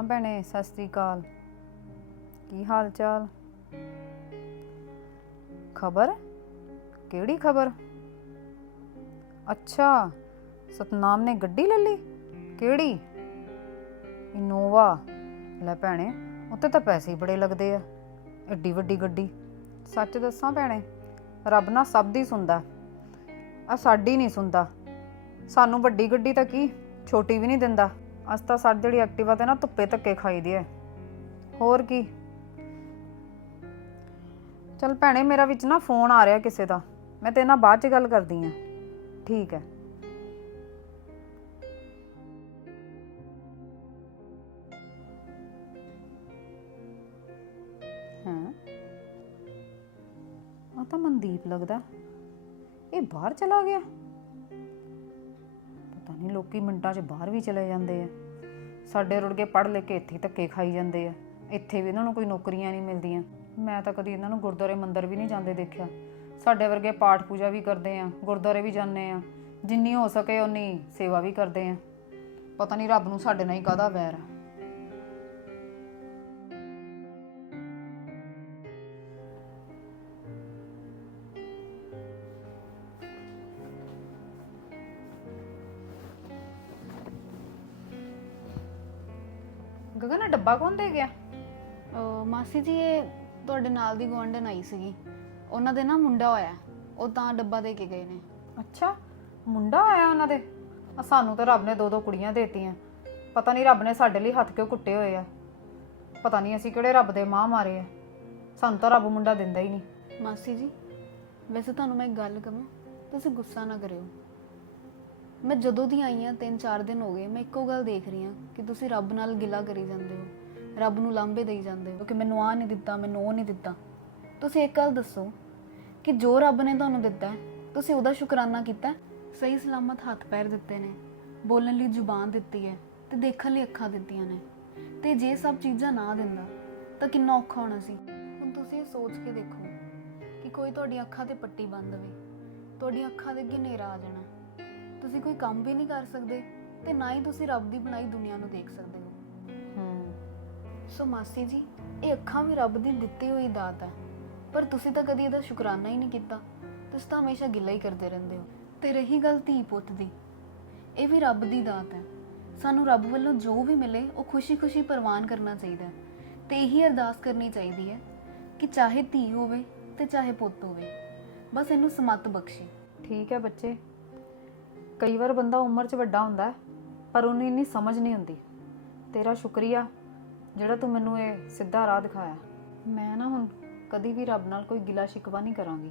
ਹਾਂ ਭੈਣੇ, ਸਤਿ ਸ੍ਰੀ ਅਕਾਲ। ਕੀ ਹਾਲ ਚਾਲ? ਖਬਰ? ਕਿਹੜੀ ਖਬਰ? ਅੱਛਾ, ਸਤਨਾਮ ਨੇ ਗੱਡੀ ਲੈ ਲਈ? ਕਿਹੜੀ? ਇਨੋਵਾ। ਲੈ ਭੈਣੇ ਉੱਤੇ ਤਾਂ ਪੈਸੇ ਹੀ ਬੜੇ ਲੱਗਦੇ ਆ। ਐਡੀ ਵੱਡੀ ਗੱਡੀ। ਸੱਚ ਦੱਸਾਂ ਭੈਣੇ, ਰੱਬ ਨਾ ਸਭ ਦੀ ਸੁਣਦਾ। ਆ ਸਾਡੀ ਨਹੀਂ ਸੁਣਦਾ। ਸਾਨੂੰ ਵੱਡੀ ਗੱਡੀ ਤਾਂ ਕੀ? ਛੋਟੀ ਵੀ ਨਹੀਂ ਦਿੰਦਾ। ਅਸ ਤਾਂ ਸਾਡੀ ਜਿਹੜੀ ਐਕਟਿਵਾ ਤੇ ਨਾ ਧੁੱਪੇ ਧੱਕੇ ਖਾਈਦੀ ਐ। ਹੋਰ ਕੀ? ਚਲ ਭੈਣੇ, ਮੇਰਾ ਵਿੱਚ ਨਾ ਫੋਨ ਆ ਰਿਹਾ ਕਿਸੇ ਦਾ। ਮੈਂ ਤੇਰੇ ਨਾਲ ਬਾਅਦ ਚ ਗੱਲ ਕਰਦੀ ਆ। ਠੀਕ ਹੈ ਹਾਂ? ਆ ਤਾਂ ਮਨਦੀਪ ਲੱਗਦਾ। ਇਹ ਬਾਹਰ ਚਲਾ ਗਿਆ। ਪਤਾ ਨਹੀਂ, ਲੋਕੀ ਮਿੰਟਾਂ 'ਚ ਬਾਹਰ ਵੀ ਚਲੇ ਜਾਂਦੇ ਆ। ਸਾਡੇ ਰੁੜ ਕੇ ਪੜ੍ਹ ਲੈ ਕੇ ਇੱਥੇ ਹੀ ਧੱਕੇ ਖਾਈ ਜਾਂਦੇ ਆ। ਇੱਥੇ ਵੀ ਇਹਨਾਂ ਨੂੰ ਕੋਈ ਨੌਕਰੀਆਂ ਨਹੀਂ ਮਿਲਦੀਆਂ। ਮੈਂ ਤਾਂ ਕਦੀ ਇਹਨਾਂ ਨੂੰ ਗੁਰਦੁਆਰੇ ਮੰਦਿਰ ਵੀ ਨਹੀਂ ਜਾਂਦੇ ਦੇਖਿਆ। ਸਾਡੇ ਵਰਗੇ ਪਾਠ ਪੂਜਾ ਵੀ ਕਰਦੇ ਆ, ਗੁਰਦੁਆਰੇ ਵੀ ਜਾਂਦੇ ਆ। ਜਿੰਨੀ ਹੋ ਸਕੇ ਉਨੀ ਸੇਵਾ ਵੀ ਕਰਦੇ ਆ। ਪਤਾ ਨਹੀਂ ਰੱਬ ਨੂੰ ਸਾਡੇ ਨਾਲ ਹੀ ਕਾਹਦਾ ਵੈਰ ਆ। ਗਗਨ ਡੱਬਾ ਕੌਣ ਦੇ ਗਿਆ? ਅਹ ਮਾਸੀ ਜੀ ਇਹ ਤੁਹਾਡੇ ਨਾਲ ਦੀ ਗੁਆਂਢਣ ਆਈ ਸੀਗੀ। ਉਹਨਾਂ ਦੇ ਨਾ ਮੁੰਡਾ ਹੋਇਆ ਉਹ ਤਾਂ ਡੱਬਾ ਦੇ ਕੇ ਗਏ ਨੇ। ਅੱਛਾ ਮੁੰਡਾ ਆਇਆ ਉਹਨਾਂ ਦੇ? ਆ ਸਾਨੂੰ ਤਾਂ ਰੱਬ ਨੇ ਦੋ ਦੋ ਕੁੜੀਆਂ ਦੇਤੀਆਂ। ਪਤਾ ਨਹੀਂ ਰੱਬ ਨੇ ਸਾਡੇ ਲਈ ਹੱਥ ਕਿਉਂ ਕੁੱਟੇ ਹੋਏ ਆ। ਪਤਾ ਨਹੀਂ ਅਸੀਂ ਕਿਹੜੇ ਰੱਬ ਦੇ ਮਾਂ ਮਾਰੇ ਆ। ਸਾਨੂੰ ਤਾਂ ਰੱਬ ਮੁੰਡਾ ਦਿੰਦਾ ਹੀ ਨਹੀਂ। ਮਾਸੀ ਜੀ ਵੈਸੇ ਤੁਹਾਨੂੰ ਮੈਂ ਇੱਕ ਗੱਲ ਕਹਾਂ ਤੁਸੀਂ ਗੁੱਸਾ ਨਾ ਕਰਿਓ। ਮੈਂ ਜਦੋਂ ਦੀ ਆਈ ਹਾਂ 3-4 ਦਿਨ ਹੋ ਗਏ, ਮੈਂ ਇੱਕੋ ਗੱਲ ਦੇਖ ਰਹੀ ਹਾਂ ਕਿ ਤੁਸੀਂ ਰੱਬ ਨਾਲ ਗਿਲਾ ਕਰੀ ਜਾਂਦੇ ਹੋ। ਰੱਬ ਨੂੰ ਲਾਂਭੇ ਦੇਈ ਜਾਂਦੇ ਹੋ ਕਿ ਮੈਨੂੰ ਆ ਨਹੀਂ ਦਿੱਤਾ, ਮੈਨੂੰ ਉਹ ਨਹੀਂ ਦਿੱਤਾ। ਤੁਸੀਂ ਇੱਕ ਗੱਲ ਦੱਸੋ ਕਿ ਜੋ ਰੱਬ ਨੇ ਤੁਹਾਨੂੰ ਦਿੱਤਾ, ਤੁਸੀਂ ਉਹਦਾ ਸ਼ੁਕਰਾਨਾ ਕੀਤਾ? ਸਹੀ ਸਲਾਮਤ ਹੱਥ ਪੈਰ ਦਿੱਤੇ ਨੇ, ਬੋਲਣ ਲਈ ਜ਼ੁਬਾਨ ਦਿੱਤੀ ਹੈ ਤੇ ਦੇਖਣ ਲਈ ਅੱਖਾਂ ਦਿੱਤੀਆਂ ਨੇ। ਤੇ ਜੇ ਸਭ ਚੀਜ਼ਾਂ ਨਾ ਦਿੰਦਾ, ਤਾਂ ਕਿੰਨਾ ਔਖਾ ਹੋਣਾ ਸੀ। ਹੁਣ ਤੁਸੀਂ ਇਹ ਸੋਚ ਕੇ ਦੇਖੋ ਕਿ ਕੋਈ ਤੁਹਾਡੀ ਅੱਖਾਂ ਤੇ ਪੱਟੀ ਬੰਨ ਦੇਵੇ ਤੁਹਾਡੀਆਂ ਅੱਖਾਂ ਦੇ ਅੱਗੇ ਹਨੇਰਾ ਆ ਜਾਣਾ। ਤੁਸੀਂ ਕੋਈ ਕੰਮ ਵੀ ਨਹੀਂ ਕਰ ਸਕਦੇ ਤੇ ਨਾ ਹੀ ਤੁਸੀਂ ਰੱਬ ਦੀ ਬਣਾਈ ਦੁਨੀਆ ਨੂੰ ਦੇਖ ਸਕਦੇ ਹੋ। ਹੂੰ। ਸੋ ਮਾਸੀ ਜੀ ਇਹ ਅੱਖਾਂ ਵੀ ਰੱਬ ਦੀ ਦਿੱਤੀ ਹੋਈ ਦਾਤ ਹੈ ਪਰ ਤੁਸੀਂ ਤਾਂ ਕਦੀ ਇਹਦਾ ਸ਼ੁਕਰਾਨਾ ਹੀ ਨਹੀਂ ਕੀਤਾ। ਤੁਸੀਂ ਤਾਂ ਹਮੇਸ਼ਾ ਗਿਲਾ ਹੀ ਕਰਦੇ ਰਹਿੰਦੇ ਹੋ। ਤੇ ਰਹੀ ਗੱਲ ਧੀ ਪੁੱਤ ਦੀ ਇਹ ਵੀ ਰੱਬ ਦੀ ਦਾਤ ਹੈ ਸਾਨੂੰ ਰੱਬ ਵੱਲੋਂ ਜੋ ਵੀ ਮਿਲੇ ਉਹ ਖੁਸ਼ੀ-ਖੁਸ਼ੀ ਪ੍ਰਵਾਨ ਕਰਨਾ ਚਾਹੀਦਾ ਹੈ। ਤੇ ਇਹੀ ਅਰਦਾਸ ਕਰਨੀ ਚਾਹੀਦੀ ਹੈ ਕਿ ਚਾਹੇ ਧੀ ਹੋਵੇ ਤੇ ਚਾਹੇ ਪੁੱਤ ਹੋਵੇ। ਬਸ ਇਹਨੂੰ ਸਮੱਤ ਬਖਸ਼ੇ। ਠੀਕ ਹੈ ਬੱਚੇ। ਕਈ ਵਾਰ ਬੰਦਾ ਉਮਰ 'ਚ ਵੱਡਾ ਹੁੰਦਾ ਹੈ, ਪਰ ਉਹਨੂੰ ਇੰਨੀ ਸਮਝ ਨਹੀਂ ਹੁੰਦੀ। ਤੇਰਾ ਸ਼ੁਕਰੀਆ ਜਿਹੜਾ ਤੂੰ ਮੈਨੂੰ ਇਹ ਸਿੱਧਾ ਰਾਹ ਦਿਖਾਇਆ। ਮੈਂ ਨਾ ਹੁਣ ਕਦੀ ਵੀ ਰੱਬ ਨਾਲ ਕੋਈ ਗਿਲਾ ਸ਼ਿਕਵਾ ਨਹੀਂ ਕਰਾਂਗੀ।